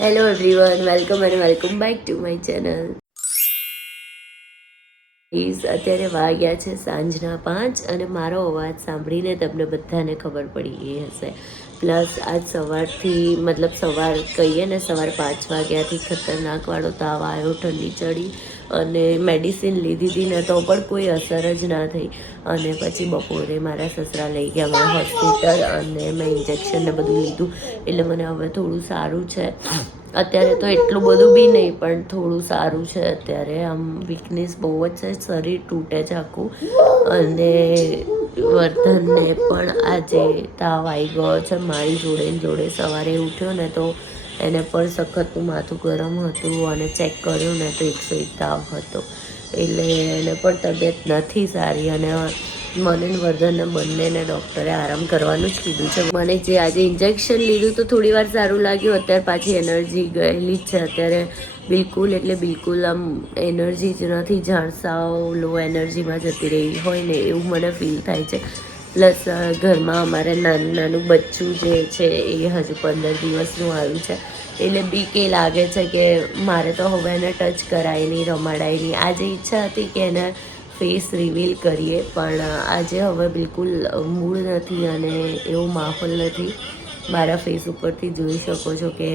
Hello everyone, welcome back to my channel. અત્યારે વાગ્યા છે સાંજના 5 અને મારો અવાજ સાંભળીને તમને બધાને ખબર પડી એ હશે. પ્લસ આજ સવારથી સવાર કહીએ ને, સવાર 5 વાગ્યાથી ખતરનાકવાળો તાવ આવ્યો, ઠંડી ચડી અને મેડિસિન લીધી હતી ને તો પણ કોઈ અસર જ ના થઈ. અને પછી બપોરે મારા સસરા લઈ ગયા મને હોસ્પિટલ અને મેં ઇન્જેક્શન ને બધું લીધું એટલે મને હવે થોડું સારું છે. અત્યારે તો એટલું બધું બી નહીં પણ થોડું સારું છે. અત્યારે આમ વીકનેસ બહુ જ છે, શરીર તૂટે છે આખું. અને વર્ધનને પણ આજે તાવ આવી ગયો છે મારી જોડે સવારે ઉઠ્યો ને તો એને પણ સખતનું માથું ગરમ હતું અને ચેક કર્યું ને તો 101 તાવ હતો. એટલે એને પણ તબિયત નથી સારી અને મને વર્ધનને બંનેને ડૉક્ટરે આરામ કરવાનું જ કીધું છે. મને જે આજે ઇન્જેક્શન લીધું તો થોડી વાર સારું લાગ્યું, અત્યારે પાછી એનર્જી ગયેલી જ છે. અત્યારે બિલકુલ આમ એનર્જી જ નથી, જાણ સાવ લો એનર્જીમાં જતી રહી હોય ને એવું મને ફીલ થાય છે. પ્લસ ઘરમાં અમારે નાનું બચ્ચું જે છે એ હજુ 15 દિવસનું આવ્યું છે એટલે બીક એ લાગે છે કે મારે તો હવે એને ટચ કરાય નહીં, રમાડાય નહીં. આજે ઈચ્છા હતી કે એને ફેસ રિવીલ કરીએ પણ આજે હવે બિલકુલ મૂડ નથી અને એવો માહોલ નથી. મારા ફેસ ઉપરથી જોઈ શકો છો કે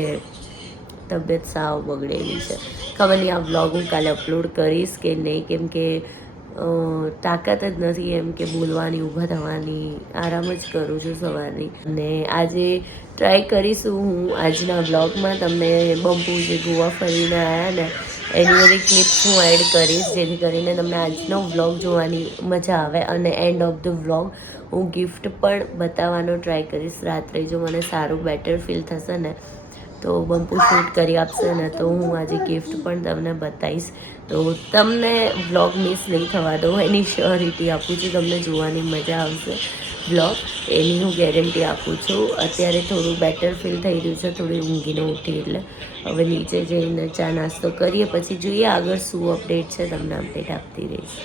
તબિયત સાવ બગડેલી છે. ખબર નહીં આ વ્લોગ હું કાલે અપલોડ કરીશ કે નહીં, કેમ કે તાકાત જ નથી એમ કે બોલવાની, ઊભા થવાની. આરામ જ કરું છું સવારની. અને આજે ટ્રાય કરીશું હું આજના વ્લોગમાં તમને બંપુ જે ગોવા ફરીને આવ્યા ને એની બધી ક્લિપ્સ હું એડ કરીશ, જેથી કરીને તમને આજનો વ્લોગ જોવાની મજા આવે. અને એન્ડ ઓફ ધ વ્લોગ હું ગિફ્ટ પણ બતાવવાનો ટ્રાય કરીશ. રાત્રે જો મને સારું બેટર ફીલ થશે ને તો બંપુ શૂટ કરી આપશે ને તો હું આજે ગિફ્ટ પણ તમને બતાવીશ. તો તમને વ્લોગ મિસ નહીં થવા દઉં એની શ્યોરિટી આપું છું. તમને જોવાની મજા આવશે વ્લોગ, એની હું ગેરંટી આપું છું. અત્યારે થોડું બેટર ફીલ થઈ રહ્યું છે, થોડી ઊંઘીને ઉઠી એટલે હવે નીચે જઈને ચા નાસ્તો કરીએ, પછી જોઈએ આગળ શું અપડેટ છે, તમને અપડેટ આપતી રહીશ.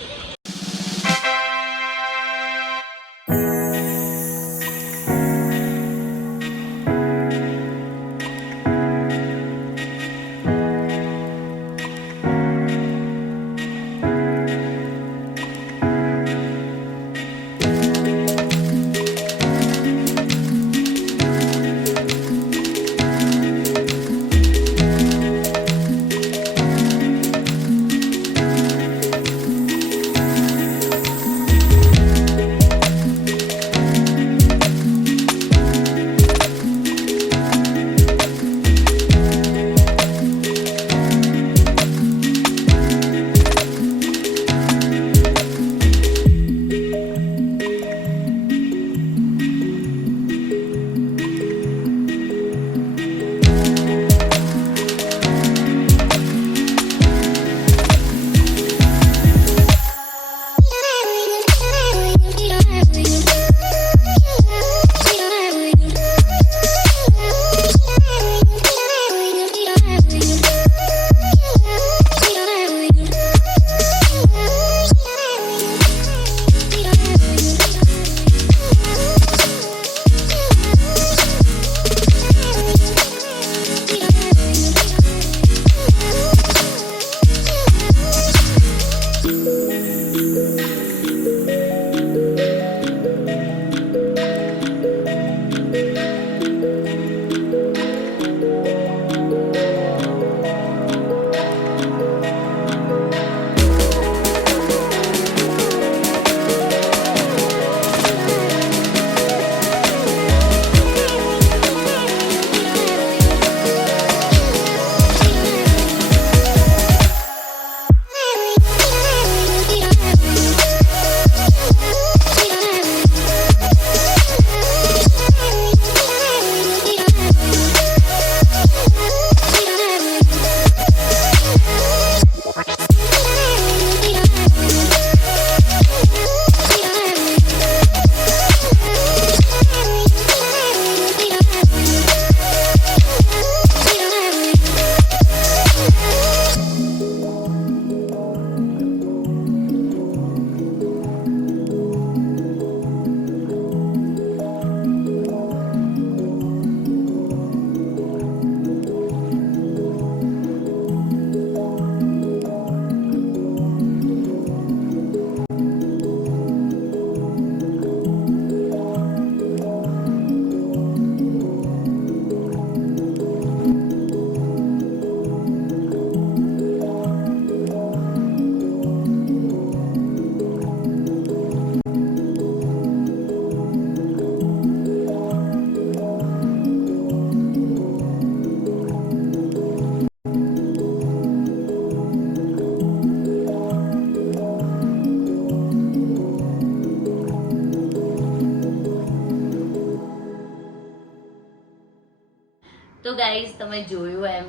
તમે જોયું એમ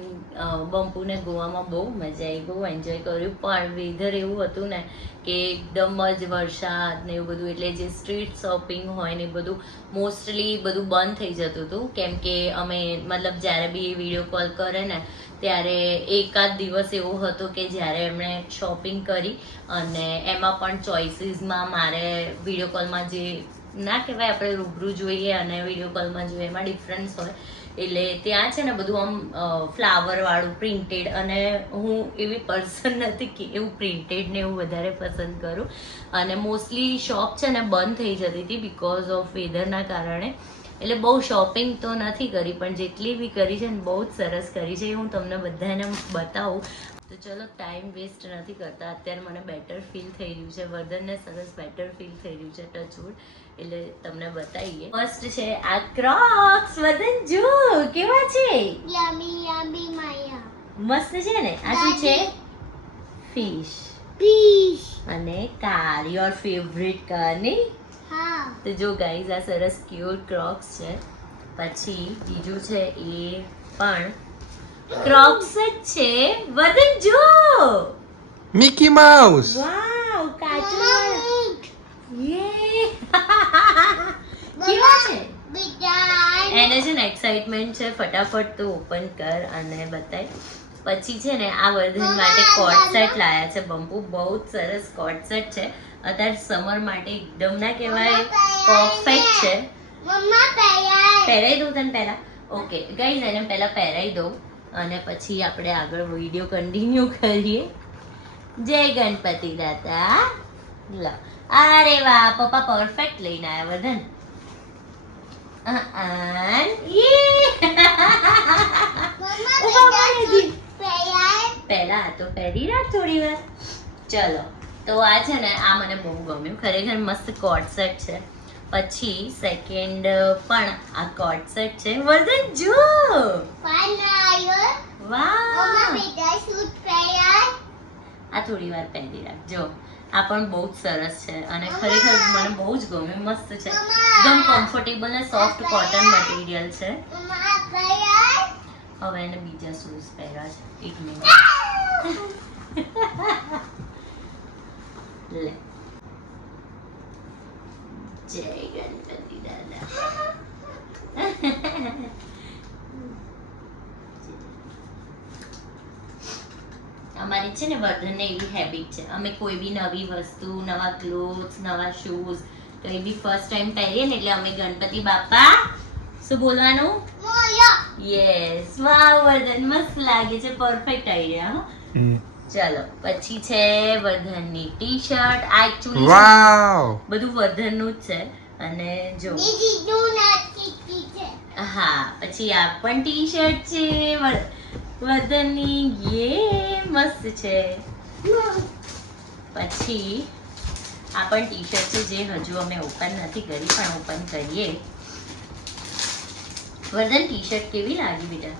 બંપુને ગોવામાં બહુ મજા આવી, બહુ એન્જોય કર્યું. પણ વેધર એવું હતું ને કે એકદમ જ વરસાદ ને એવું બધું, એટલે જે સ્ટ્રીટ શોપિંગ હોય ને એ બધું મોસ્ટલી બધું બંધ થઈ જતું હતું. કેમ કે અમે મતલબ જ્યારે બી વિડીયો કોલ કરે ને ત્યારે એકાદ દિવસ એવો હતો કે જ્યારે એમણે શોપિંગ કરી અને એમાં પણ ચોઇસીસમાં મારે વિડીયો કોલમાં જે ના કહેવાય આપણે રૂબરૂ જોઈએ અને વિડીયો કોલમાં જોઈએ એમાં ડિફરન્સ હોય. એટલે ત્યાં છે ને બધું આમ ફ્લાવર વાળું પ્રિન્ટેડ, અને હું એવી પર્સન નથી કે એવું પ્રિન્ટેડ ને એવું વધારે પસંદ કરું. અને મોસ્ટલી શોપ છે ને બંધ થઈ જતી હતી બીકોઝ ઓફ વેધરના કારણે. એટલે બહુ શોપિંગ તો નથી કરી, પણ જેટલી બી કરી છે ને બહુ જ સરસ કરી છે. હું તમને બધાને બતાવું. તો ચલો ટાઈમ વેસ્ટ નથી કરતા, અત્યારે મને બેટર ફીલ થઈ રહ્યું છે, વર્ધનને સરસ બેટર ફીલ થઈ રહ્યું છે, ટચવુડ. એટલે તમને બતાવીએ. ફર્સ્ટ છે આ ક્રોક્સ. વર્ધન જો કેવા છે, યમી યમી માયા મસ્ત છે ને. આ શું છે? ફિશ. પીશ. અને કાર, યોર ફેવરેટ કાર ને. હા. તો જો ગાઈઝ આ સરસ ક્યુટ ક્રોક્સ છે. પછી બીજું છે એ પણ ક્રોક્સ જ છે. વર્ધન જો મિકી માઉસ. વાવ કાર્ટૂન. યે કેવા છે? બીજા એને છે ને એક્સાઇટમેન્ટ છે, ફટાફટ તો ઓપન કર અને બતાય. પછી છે ને આ વર્ધન માટે કોટ સેટ લાયા છે બંપુ. બહુ જ સરસ કોટ સેટ છે. અત્યારે સમર માટે એકદમ ના કહેવાય પરફેક્ટ છે. મમ્મા પહેરાય. પહેરાઈ દઉં તને પહેલા? ઓકે ગાઈઝ એને પહેલા પહેરાઈ દઉં અને પછી આપણે આગળ વિડીયો કન્ટિન્યુ કરીએ. જય ગણપતિ દાદા. લો, અરે વાહ, પપ્પા પરફેક્ટ લઈને આવ્યા વર્ધન. પહેલા તો પહેરી રાખ થોડી વાર. ચલો, તો આ છે ને આ મને બહુ ગમ્યું, ખરેખર મસ્ત કોટ સેટ છે. પછી સેકન્ડ પણ આ કોટ સેટ છે. વર્ધન જો પાનાયો. મમ્મા વાહ, બીજા સૂટ પહેરાય. આ થોડી વાર પહેરી રાખ. જો આ પણ બહુ જ સરસ છે અને ખરેખર મને બહુ જ ગમ્યું, મસ્ત છે, એકદમ કમ્ફર્ટેબલ ને સોફ્ટ કોટન મટીરિયલ છે. મમ્મા પહેરાય. હવે એને બીજા શૂઝ પહેરવા છે. એક મિનિટ લે. જય ગણપતિ દાદા. અમારી છે ને વર્ધનને એવી હેબિટ છે, અમે કોઈ બી નવી વસ્તુ, નવા ક્લોથ્સ, નવા શૂઝ કઈ બી ફર્સ્ટ ટાઈમ પહેરીએ ને એટલે અમે ગણપતિ બાપા શું બોલવાનું? મોયા. યસ. વાવ વર્ધન મસ્ત લાગે છે, પરફેક્ટ આઈડિયા. ચલો પછી છે વર્ધનની ટી શર્ટ. આ એકચ્યુઅલી વાવ. બધું વર્ધનનું જ છે. અને જો દીદી નું નાચી છે. હા, પછી આ પણ ટી શર્ટ છે વર્ધનની. યે મસ્ત છે. પછી આ પણ ટી શર્ટ છે જે હજુ અમે ઓપન નથી કરી, પણ ઓપન કરીએ. વર્ધન ટી શર્ટ કેવી લાગી બેટા?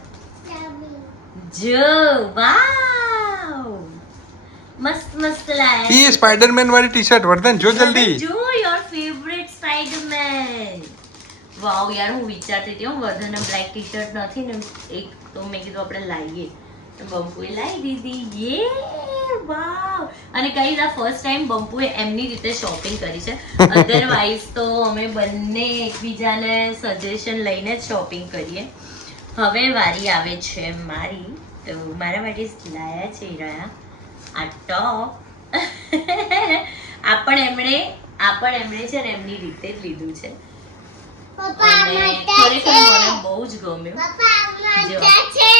જો વાવ, મસ્ત મસ્ત લાયા. એ સ્પાઈડરમેન વાળી ટી-શર્ટ વર્ધન જો જલ્દી. જો યોર ફેવરેટ સ્પાઈડરમેન. વાવ યાર, હું વિચારતી હતી વર્ધન બ્લેક ટી શર્ટ નથી ને એક, તો મેં કીધું આપણે લાવીએ, તો બંપુએ લાવી દીધી. યે વાવ. અને કઈ આ ફર્સ્ટ ટાઈમ બંપુએ એમની રીતે શોપિંગ કરી છે. અધરવાઇઝ તો અમે બંને એકબીજાને સજેશન લઈને જ શોપિંગ કરીએ. હવે વારી આવે છે મારી. તો મારા માટે લાયા છે રહ્યા આ ટોપ. આ પણ એમણે છે ને એમની રીતે જ લીધું છે પપ્પા અને માટે ખરેખર છે. મને બહુ જ ગમ્યું. પપ્પા જો. માટે છે.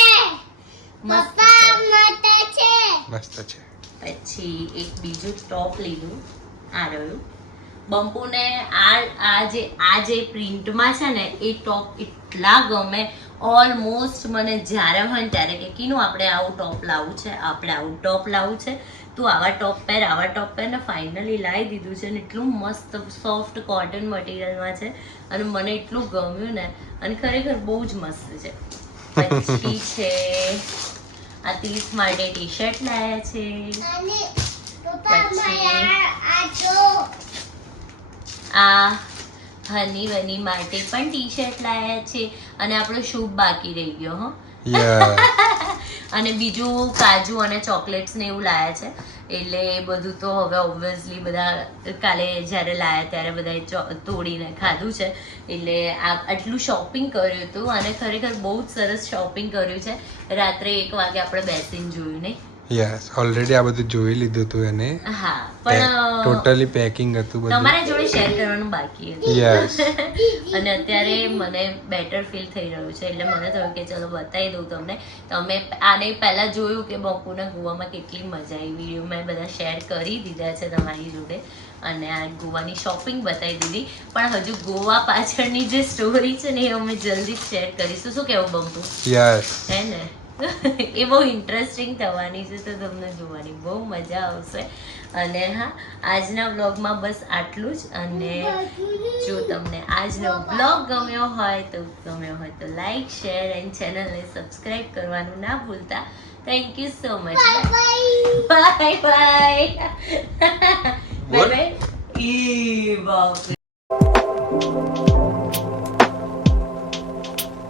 મસ્ત પપ્પા છે. માટે છે. મસ્ત છે. પછી એક બીજું ટોપ લીધું, આ રહ્યું. બંપુને આ જે પ્રિન્ટમાં છે ને એ ટોપ એટલા ગમે. ઓલમોસ્ટ મને જ્યારે હોય ને ત્યારે કે કીનું આપણે આવું ટોપ લાવવું છે, આપણે આવું ટોપ લાવવું છે, તું આવા ટોપ પહેર, આવા ટોપ પહેર. ને ફાઇનલી લાવી દીધું છે ને એટલું મસ્ત સોફ્ટ કોટન મટીરિયલમાં છે અને મને એટલું ગમ્યું ને, અને ખરેખર બહુ જ મસ્ત છે. પછી છે આ 30 માટે ટી શર્ટ લાયા છે. અને પપ્પા પછી મારા આ જો આ હની વની માટે પણ ટી શર્ટ લાયા છે. અને આપણો શુભ બાકી રહી ગયો હો, યા અને બીજું કાજુ અને ચોકલેટ્સ ને એવું લાયા છે, એટલે એ બધું તો હવે ઓબ્વિયસલી બધા કાલે જ્યારે લાયા ત્યારે બધાએ તોડીને ખાધું છે. એટલે આટલું શોપિંગ કર્યું હતું અને ખરેખર બહુ જ સરસ શોપિંગ કર્યું છે. રાત્રે 1 વાગે આપણે બેસીને જોયું નહીં. યસ ઓલરેડી આ બધું જોઈ લીધું હતું એને. હા પણ ટોટલી પેકિંગ હતું બધું. તમારા જોડે શેર કરવાનું બાકી હતું. યસ અને અત્યારે મને બેટર ફીલ થઈ રહ્યું છે, એટલે મને થયું કે ચલો બતાવી દઉં તમને. તમે આને પહેલા જોયું કે બપોરના ગોવામાં કેટલી મજા આવી. વિડીયો મેં બધા શેર કરી દીધા છે તમારી જોડે અને આ ગોવાની શોપિંગ બતાવી દીધી. પણ હજુ ગોવા પાછળની જે સ્ટોરી છે ને એ અમે જલ્દી જ શેર કરીશું. શું કહેવું બંપુ? યસ હે ને એ બહુ ઇન્ટરેસ્ટિંગ થવાની છે, તો તમને જોવાની બહુ મજા આવશે. અને હા, આજના વ્લોગમાં બસ આટલું જ. અને જો તમને આજનો વ્લોગ ગમ્યો હોય તો લાઈક શેર એન્ડ ચેનલને સબસ્ક્રાઇબ કરવાનું ના ભૂલતા. Thank you so much. Bye bye. Bye bye.